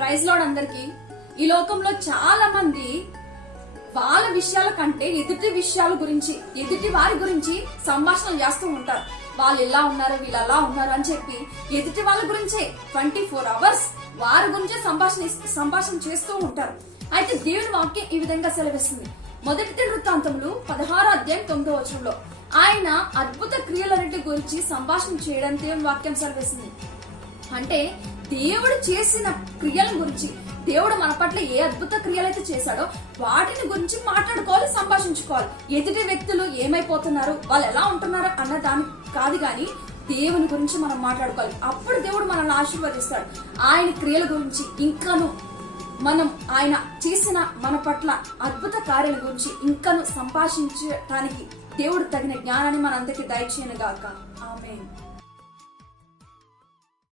Praise lord అందరికి. ఈ లోకంలో చాలా మంది వాళ్ళ విషయాల కంటే ఎదుటి విషయాల గురించి, ఎదుటి వారి గురించి సంభాషణ చేస్తూ ఉంటారు. వాళ్ళు ఇలా ఉన్నారు, వీళ్ళు అలా ఉన్నారు అని చెప్పి ఎదుటి వాళ్ళ గురించే 24 hours వారి గురించే సంభాషణ చేస్తూ ఉంటారు. అయితే దేవుని వాక్యం ఈ విధంగా సెలవిస్తుంది. మొదటి దినవృత్తాంతములు 16:9 ఆయన అద్భుత క్రియలన్నిటి గురించి సంభాషణ చేయడం దేవుని వాక్యం సెలవిస్తుంది. అంటే దేవుడు చేసిన క్రియల గురించి, దేవుడు మన పట్ల ఏ అద్భుత క్రియలైతే చేశాడో వాటిని గురించి మాట్లాడుకోవాలి, సంభాషించుకోవాలి. ఎదుటి వ్యక్తులు ఏమైపోతున్నారు, వాళ్ళు ఎలా ఉంటున్నారు అన్న దాని కాదు గాని దేవుని గురించి మనం మాట్లాడుకోవాలి. అప్పుడు దేవుడు మనల్ని ఆశీర్వదిస్తాడు. ఆయన క్రియల గురించి ఇంకాను మనం ఆయన చేసిన మన పట్ల అద్భుత కార్యాల గురించి ఇంకాను సంభాషించడానికి దేవుడు తగిన జ్ఞానాన్ని మనందరికీ దయచేయను గాక. ఆమేన్.